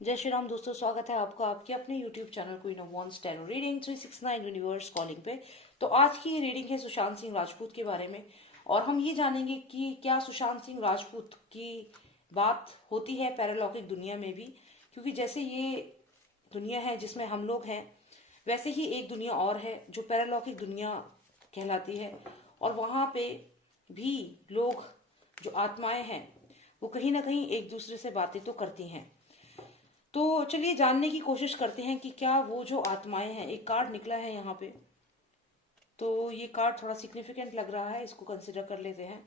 जय श्री राम दोस्तों, स्वागत है आपका आपके अपने YouTube channel queen of wands tarot reading 369 universe calling पे। तो आज की ये रीडिंग है सुशांत सिंह राजपूत के बारे में। और हम ये जानेंगे कि क्या सुशांत सिंह राजपूत की बात होती है पैरालौकिक दुनिया में भी, क्योंकि जैसे ये दुनिया है जिसमें हम लोग हैं, वैसे ही एक दुनिया और है जो पैरालौकिक दुनिया कहलाती है। और वहाँ पे भी लोग, जो आत्माएं हैं, वो कहीं ना कहीं एक दूसरे से बातें तो करती हैं। तो चलिए जानने की कोशिश करते हैं कि क्या वो जो आत्माएं हैं। एक कार्ड निकला है यहाँ पे, तो ये कार्ड थोड़ा सिग्निफिकेंट लग रहा है, इसको कंसिडर कर लेते हैं।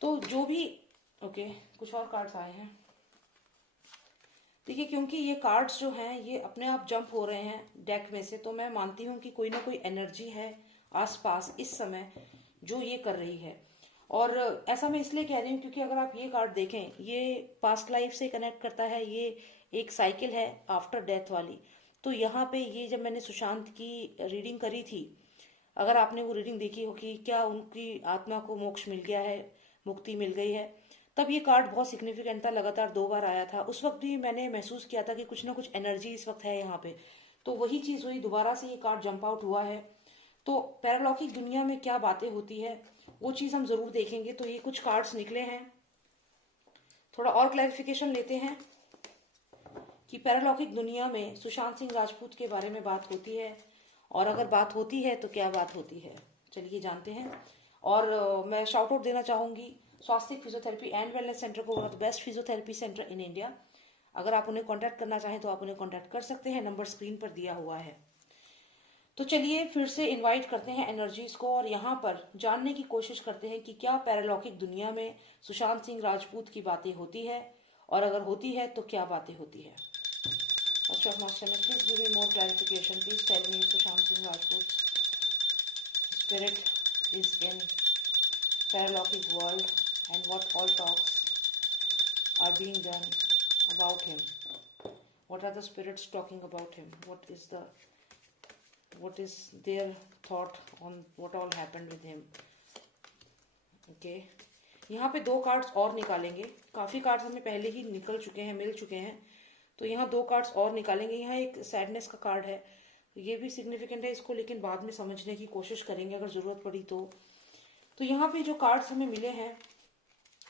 तो जो भी ओके, कुछ और कार्ड्स आए हैं। देखिए, क्योंकि ये कार्ड्स जो हैं ये अपने आप जंप हो रहे हैं डेक में से, तो मैं मानती हूँ कि कोई ना कोई एनर्जी है आसपास इस समय जो ये कर रही है। और ऐसा मैं इसलिए कह रही हूँ क्योंकि अगर आप ये कार्ड देखें, ये पास्ट लाइफ से कनेक्ट करता है। ये एक साइकिल है आफ्टर डेथ वाली। तो यहाँ पे ये जब मैंने सुशांत की रीडिंग करी थी, अगर आपने वो रीडिंग देखी हो कि क्या उनकी आत्मा को मोक्ष मिल गया है, मुक्ति मिल गई है, तब ये कार्ड बहुत सिग्निफिकेंट था, लगातार 2 बार आया था। उस वक्त भी मैंने महसूस किया था कि कुछ ना कुछ एनर्जी इस वक्त है यहाँ पे। तो वही चीज हुई, दोबारा से ये कार्ड जंप आउट हुआ है। तो पैरालौकिक दुनिया में क्या बातें होती है वो चीज हम जरूर देखेंगे। तो ये कुछ कार्ड्स निकले हैं, थोड़ा और क्लैरिफिकेशन लेते हैं कि पैरालौकिक दुनिया में सुशांत सिंह राजपूत के बारे में बात होती है, और अगर बात होती है तो क्या बात होती है, चलिए जानते हैं। और मैं शाउट आउट देना चाहूंगी स्वास्थ्य फिजियोथेरेपी एंड वेलनेस सेंटर को, one of the best physiotherapy centre in India. अगर आप उन्हें कांटेक्ट करना चाहें तो आप उन्हें कांटेक्ट कर सकते हैं, नंबर स्क्रीन पर दिया हुआ है। तो चलिए फिर से इनवाइट करते हैं एनर्जीज को, और यहाँ पर जानने की कोशिश करते हैं कि क्या पैरालौकिक दुनिया में सुशांत सिंह राजपूत की बातें होती है, और अगर होती है तो क्या बातें होती है। Ashok Master, please give me more clarification. Please tell me if Sushant Singh Rajput's spirit is in paralaukic world, and what all talks are being done about him. What are the spirits talking about him? What is their thought on what all happened with him? Okay. यहाँ पे 2 cards और निकालेंगे। काफी cards हमें पहले ही निकल चुके हैं, मिल चुके हैं। तो यहाँ 2 कार्ड्स और निकालेंगे। यहाँ एक सैडनेस का कार्ड है, ये भी सिग्निफिकेंट है, इसको लेकिन बाद में समझने की कोशिश करेंगे अगर जरूरत पड़ी तो यहाँ पे जो कार्ड्स हमें मिले हैं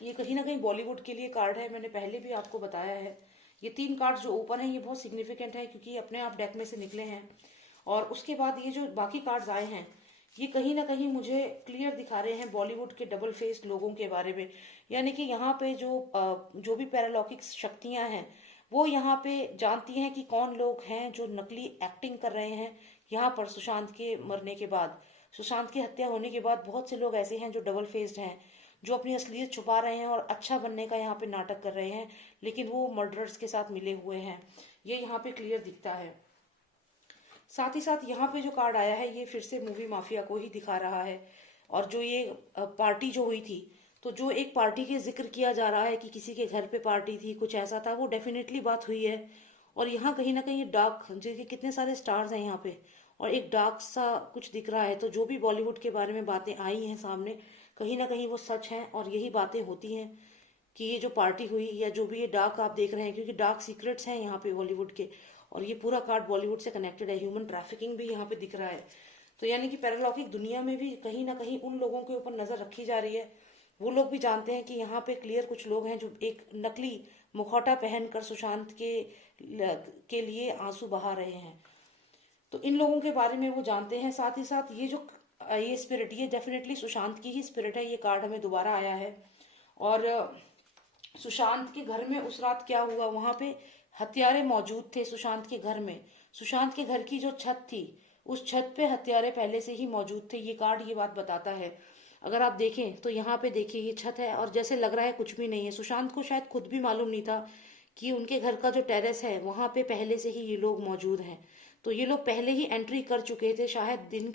ये कहीं ना कहीं बॉलीवुड के लिए कार्ड है, मैंने पहले भी आपको बताया है। ये 3 कार्ड्स जो ऊपर हैं ये बहुत सिग्निफिकेंट है क्योंकि अपने आप डेक में से निकले हैं। और उसके बाद ये जो बाकी कार्ड्स आए हैं ये कहीं ना कहीं मुझे क्लियर दिखा रहे हैं बॉलीवुड के डबल फेस्ड लोगों के बारे में। यानी कि यहाँ पे जो भी पैरालौकिक शक्तियां हैं वो यहाँ पे जानती हैं कि कौन लोग हैं जो नकली एक्टिंग कर रहे हैं। यहाँ पर सुशांत के मरने के बाद, सुशांत की हत्या होने के बाद बहुत से लोग ऐसे हैं जो डबल फेस्ड हैं, जो अपनी असलियत छुपा रहे हैं और अच्छा बनने का यहाँ पे नाटक कर रहे हैं, लेकिन वो मर्डरर्स के साथ मिले हुए हैं। ये यहाँ पे क्लियर दिखता है। साथ ही साथ यहाँ पे जो कार्ड आया है ये फिर से मूवी माफिया को ही दिखा रहा है। और जो ये पार्टी जो हुई थी, तो जो एक पार्टी के जिक्र किया जा रहा है कि किसी के घर पे पार्टी थी, कुछ ऐसा था, वो डेफिनेटली बात हुई है। और यहाँ कहीं ना कहीं डार्क, जैसे कितने सारे स्टार्स हैं यहाँ पे, और एक डार्क सा कुछ दिख रहा है। तो जो भी बॉलीवुड के बारे में बातें आई हैं सामने, कहीं ना कहीं वो सच हैं और यही बातें होती हैं कि ये जो पार्टी हुई या जो भी ये डार्क आप देख रहे हैं, क्योंकि डार्क सीक्रेट्स हैं यहाँ पे बॉलीवुड के। और ये पूरा कार्ड बॉलीवुड से कनेक्टेड है, ह्यूमन ट्रैफिकिंग भी यहाँ पे दिख रहा है। तो यानी कि पैरालौकिक दुनिया में भी कहीं ना कहीं उन लोगों के ऊपर नजर रखी जा रही है। वो लोग भी जानते हैं कि यहाँ पे क्लियर कुछ लोग हैं जो एक नकली मुखौटा पहनकर सुशांत के लिए आंसू बहा रहे हैं। तो इन लोगों के बारे में वो जानते हैं। साथ ही साथ ये स्पिरिट, ये डेफिनेटली सुशांत की ही स्पिरिट है। ये कार्ड हमें दोबारा आया है। और सुशांत के घर में उस रात क्या हुआ, वहां पे हत्यारे मौजूद थे सुशांत के घर में। सुशांत के घर की जो छत थी, उस छत पे हत्यारे पहले से ही मौजूद थे। ये कार्ड ये बात बताता है। अगर आप देखें तो यहाँ पे देखिए ये छत है और जैसे लग रहा है कुछ भी नहीं है। सुशांत को शायद खुद भी मालूम नहीं था कि उनके घर का जो टेरेस है वहां पे पहले से ही ये लोग मौजूद हैं। तो ये लोग पहले ही एंट्री कर चुके थे, शायद दिन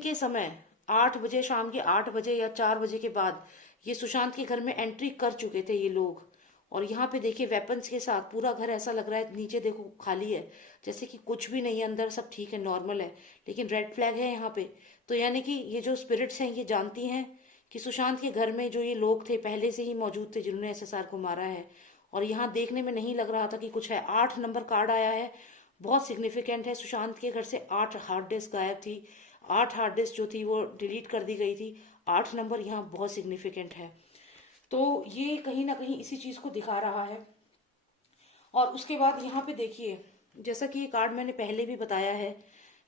के समय 8 बजे, शाम के 8 बजे या 4 बजे के बाद ये सुशांत के घर में एंट्री कर चुके थे ये लोग। और यहाँ पे देखिए वेपन्स के साथ पूरा घर, ऐसा लग रहा है नीचे देखो खाली है, जैसे कि कुछ भी नहीं है, अंदर सब ठीक है, नॉर्मल है, लेकिन रेड फ्लैग है यहाँ पे। तो यानी कि ये जो स्पिरिट्स हैं ये जानती हैं कि सुशांत के घर में जो ये लोग थे पहले से ही मौजूद थे जिन्होंने एसएसआर को मारा है। और यहाँ देखने में नहीं लग रहा था कि कुछ है। 8 नंबर कार्ड आया है, बहुत सिग्निफिकेंट है। सुशांत के घर से 8 हार्ड डिस्क गायब थी, 8 हार्ड डिस्क जो थी वो डिलीट कर दी गई थी। 8 नंबर यहाँ बहुत सिग्निफिकेंट है। तो ये कहीं ना कहीं इसी चीज को दिखा रहा है। और उसके बाद यहाँ पे देखिए, जैसा कि ये कार्ड मैंने पहले भी बताया है,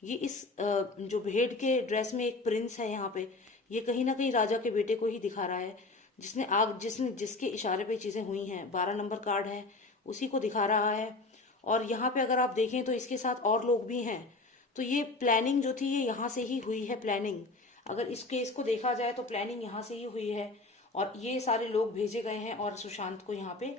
ये इस जो भेड़ के ड्रेस में एक प्रिंस है यहाँ पे, ये कहीं ना कहीं राजा के बेटे को ही दिखा रहा है, जिसके इशारे पे चीजें हुई हैं। 12 नंबर कार्ड है, उसी को दिखा रहा है। और यहाँ पे अगर आप देखें तो इसके साथ और लोग भी हैं। तो ये प्लानिंग जो थी ये यहाँ से ही हुई है। प्लानिंग, अगर इस केस को देखा जाए तो प्लानिंग यहाँ से ही हुई है। और ये सारे लोग भेजे गए हैं और सुशांत को यहाँ पे,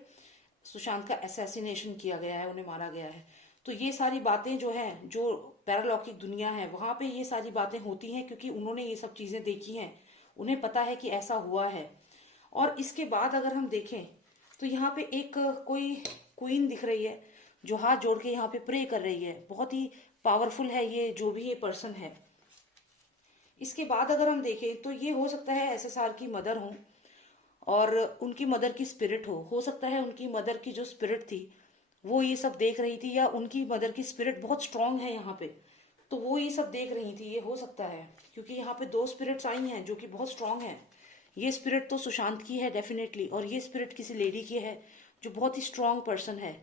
सुशांत का असैसिनेशन किया गया है, उन्हें मारा गया है। तो ये सारी बातें जो हैं, जो पैरालौकिक दुनिया है वहां पे ये सारी बातें होती हैं क्योंकि उन्होंने ये सब चीजें देखी हैं, उन्हें पता है कि ऐसा हुआ है। और इसके बाद अगर हम देखें तो यहाँ पे एक कोई क्वीन दिख रही है जो हाथ जोड़ के यहाँ पे प्रे कर रही है। बहुत ही पावरफुल है ये जो भी ये पर्सन है। इसके बाद अगर हम देखें तो ये हो सकता है एसएसआर की मदर हो और उनकी मदर की स्पिरिट हो सकता है उनकी मदर की जो स्पिरिट थी वो ये सब देख रही थी, या उनकी मदर की स्पिरिट बहुत स्ट्रांग है यहाँ पे, तो वो ये सब देख रही थी। ये हो सकता है क्योंकि यहाँ पे 2 स्पिरिट्स आई हैं जो कि बहुत स्ट्रांग है। ये स्पिरिट तो सुशांत की है डेफिनेटली, और ये स्पिरिट किसी लेडी की है जो बहुत ही स्ट्रांग पर्सन है।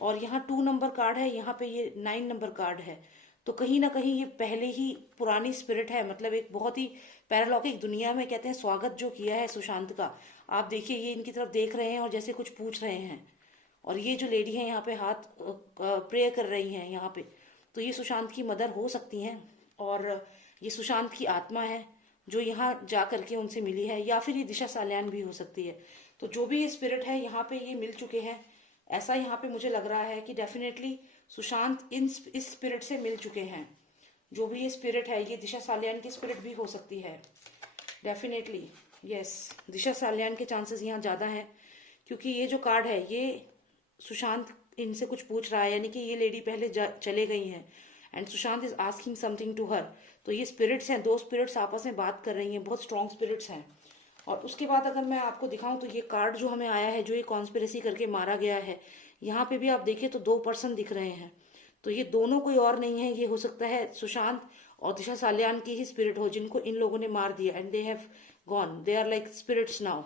और यहाँ 2 नंबर कार्ड है, यहाँ पे ये 9 नंबर कार्ड है। तो कहीं ना कहीं ये पहले ही पुरानी स्पिरिट है, मतलब एक बहुत ही पैरालौकिक दुनिया में कहते हैं स्वागत जो किया है सुशांत का। आप देखिए ये इनकी तरफ देख रहे हैं और जैसे कुछ पूछ रहे हैं। और ये जो लेडी है यहाँ पे हाथ प्रेयर कर रही हैं यहाँ पे, तो ये सुशांत की मदर हो सकती हैं। और ये सुशांत की आत्मा है जो यहाँ जा करके उनसे मिली है, या फिर ये दिशा साल्यान भी हो सकती है। तो जो भी ये स्पिरिट है यहाँ पे ये मिल चुके हैं, ऐसा यहाँ पे मुझे लग रहा है कि डेफिनेटली सुशांत इस स्पिरिट से मिल चुके हैं। जो भी ये स्पिरिट है ये दिशा साल्यान की स्पिरिट भी हो सकती है डेफिनेटली। यस, दिशा साल्यान के चांसेस यहाँ ज्यादा हैं क्योंकि ये जो कार्ड है ये सुशांत इनसे कुछ पूछ रहा है, यानी कि ये लेडी पहले चले गई हैं and Sushant is asking something to her. तो ये स्पिरिट्स हैं, 2 स्पिरिट्स आपस में बात कर रही हैं, बहुत स्ट्रॉन्ग स्पिरिट्स हैं। और उसके बाद अगर मैं आपको दिखाऊं तो ये कार्ड जो हमें आया है, जो ये कॉन्स्पिरेसी करके मारा गया है, यहाँ पे भी आप देखिए तो 2 पर्सन दिख रहे हैं। तो ये दोनों कोई और नहीं है, ये हो सकता है सुशांत और दिशा साल्यान की ही स्पिरिट हो जिनको इन लोगों ने मार दिया and they have gone, they are like spirits now.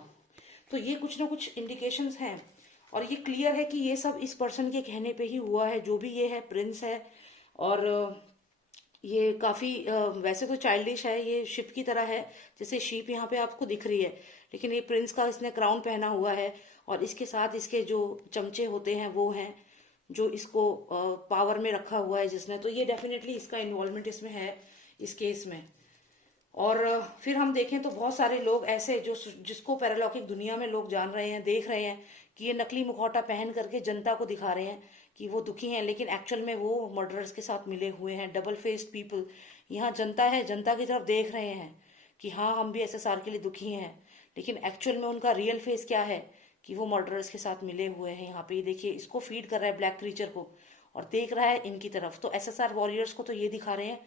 तो ये कुछ ना कुछ इंडिकेशंस हैं और ये क्लियर है कि ये सब इस पर्सन के कहने पे ही हुआ है। जो भी ये है प्रिंस है और ये काफी वैसे तो चाइल्डिश है, ये शिप की तरह है, जैसे शीप यहाँ पे आपको दिख रही है, लेकिन ये प्रिंस का इसने क्राउन पहना हुआ है और इसके साथ इसके जो चमचे होते हैं वो हैं जो इसको पावर में रखा हुआ है जिसने। तो ये डेफिनेटली इसका इन्वॉल्वमेंट इसमें है इस केस में। और फिर हम देखें तो बहुत सारे लोग ऐसे जो जिसको पैरालौकिक दुनिया में लोग जान रहे हैं, देख रहे हैं कि ये नकली मुखौटा पहन करके जनता को दिखा रहे हैं कि वो दुखी हैं, लेकिन एक्चुअल में वो मर्डरर्स के साथ मिले हुए हैं। डबल फेस्ड पीपल, यहाँ जनता है, जनता की तरफ देख रहे हैं कि हाँ हम भी एसएसआर के लिए दुखी हैं, लेकिन एक्चुअल में उनका रियल फेस क्या है कि वो मर्डरर्स के साथ मिले हुए हैं। यहाँ पे ये देखिए इसको फीड कर रहा है ब्लैक क्रीचर को और देख रहा है इनकी तरफ। तो एसएसआर वॉरियर्स को तो ये दिखा रहे हैं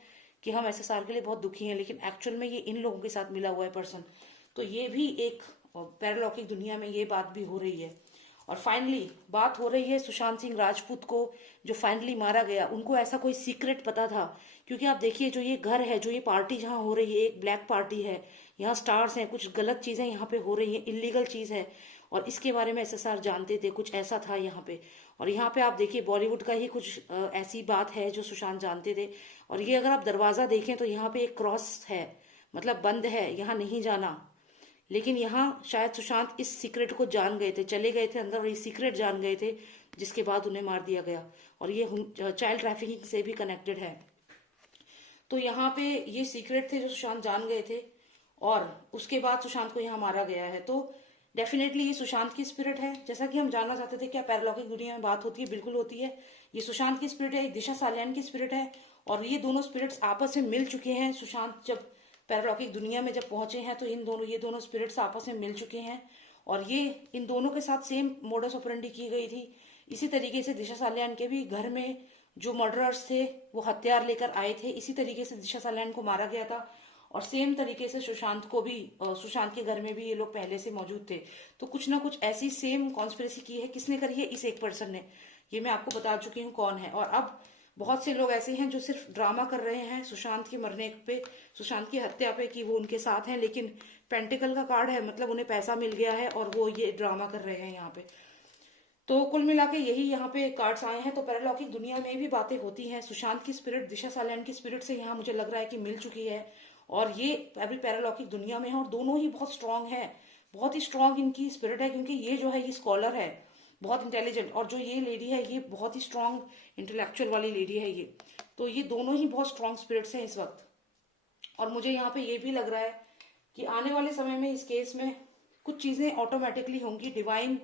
कि हम एसएसआर के लिए बहुत दुखी हैं, लेकिन एक्चुअल में ये इन लोगों के साथ मिला हुआ है पर्सन। तो ये भी एक पैरालौकिक दुनिया में ये बात भी हो रही है। और फाइनली बात हो रही है सुशांत सिंह राजपूत को जो फाइनली मारा गया। उनको ऐसा कोई सीक्रेट पता था, क्योंकि आप देखिए जो ये घर है, जो ये पार्टी जहाँ हो रही है, एक ब्लैक पार्टी है, यहाँ स्टार्स हैं, कुछ गलत चीजें यहाँ पे हो रही हैं, इलीगल चीज है, और इसके बारे में एसएसआर जानते थे, कुछ ऐसा था यहाँ पे। और यहाँ पे आप देखिए बॉलीवुड का ही कुछ ऐसी बात है जो सुशांत जानते थे। और ये अगर आप दरवाजा देखें तो यहाँ पे एक क्रॉस है, मतलब बंद है, यहाँ नहीं जाना। लेकिन यहाँ शायद सुशांत इस सीक्रेट को जान गए थे, चले गए थे अंदर और ये सीक्रेट जान गए थे, जिसके बाद उन्हें मार दिया गया। और ये चाइल्ड ट्रैफिकिंग से भी कनेक्टेड है। तो यहाँ पे ये सीक्रेट थे जो सुशांत जान गए थे और उसके बाद सुशांत को यहाँ मारा गया है। तो डेफिनेटली ये सुशांत की स्पिरिट है। जैसा कि हम जानना चाहते थे क्या पैरालौकिक दुनिया में बात होती है, बिल्कुल होती है। ये सुशांत की स्पिरिट है, दिशा साल्यान की स्पिरिट है, और ये दोनों स्पिरिट्स आपस में मिल चुके हैं। सुशांत जब पैरालौकिक दुनिया में जब पहुंचे हैं तो ये दोनों स्पिरिट्स आपस में मिल चुके हैं और ये इन दोनों के साथ सेम मोडस ऑपरेंडी की गई थी। इसी तरीके से दिशा साल्यान के भी घर में जो मर्डरर्स थे वो हथियार लेकर आए थे, इसी तरीके से दिशा साल्यान को मारा गया था। और सेम तरीके से सुशांत को भी सुशांत के घर में भी ये लोग पहले से मौजूद थे। तो कुछ ना कुछ ऐसी सेम कॉन्स्पिरेसी की है। किसने करी है? इस एक पर्सन ने। ये मैं आपको बता चुकी हूँ कौन है। और अब बहुत से लोग ऐसे हैं जो सिर्फ ड्रामा कर रहे हैं सुशांत के मरने पे, सुशांत की हत्या पे, कि वो उनके साथ हैं, लेकिन पेंटिकल का कार्ड है, मतलब उन्हें पैसा मिल गया है और वो ये ड्रामा कर रहे हैं यहाँ पे। तो कुल मिला के यही यहाँ पे कार्ड्स आए हैं। तो पैरालौकिक दुनिया में भी बातें होती हैं। सुशांत की स्पिरिट दिशा सालियान की स्पिरिट से यहाँ मुझे लग रहा है कि मिल चुकी है, और ये अभी पैरालौकिक दुनिया में है, और दोनों ही बहुत स्ट्रांग है, बहुत ही स्ट्रांग इनकी स्पिरिट है, क्योंकि ये जो है ये स्कॉलर है, बहुत इंटेलिजेंट, और जो ये लेडी है ये बहुत ही स्ट्रांग इंटेलेक्चुअल वाली लेडी है ये। तो ये दोनों ही बहुत स्ट्रांग स्पिरिट्स हैं इस वक्त। और मुझे यहाँ पे ये भी लग रहा है कि आने वाले समय में इस केस में कुछ चीजें ऑटोमेटिकली होंगी। डिवाइन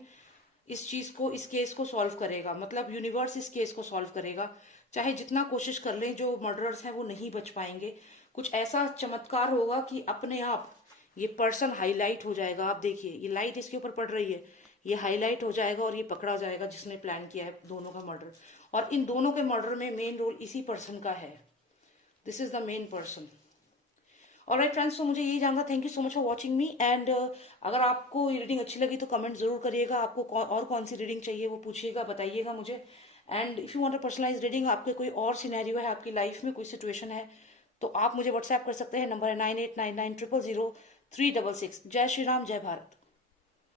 इस केस को सॉल्व करेगा, मतलब यूनिवर्स इस केस को सॉल्व करेगा। चाहे जितना कोशिश कर लें, जो मर्डरर्स हैं वो नहीं बच पाएंगे। कुछ ऐसा चमत्कार होगा कि अपने आप ये पर्सन हाईलाइट हो जाएगा। आप देखिए, ये लाइट इसके ऊपर पड़ रही है, ये हाईलाइट हो जाएगा और ये पकड़ा जाएगा जिसने प्लान किया है दोनों का मर्डर। और इन दोनों के मर्डर में मेन रोल इसी पर्सन का है। This is the main person. Alright friends, तो मुझे यही जानना। Thank you so much for watching me. And अगर आपको ये रीडिंग अच्छी लगी तो कमेंट जरूर करिएगा। आपको और कौन सी रीडिंग चाहिए वो पूछिएगा, बताइएगा मुझे। And if you want a personalize reading, आपके कोई और सिनेरियो है, आपकी लाइफ में कोई सिचुएशन है, तो आप मुझे व्हाट्सएप कर सकते हैं। नंबर है 9899000366। जय श्री राम, जय भारत।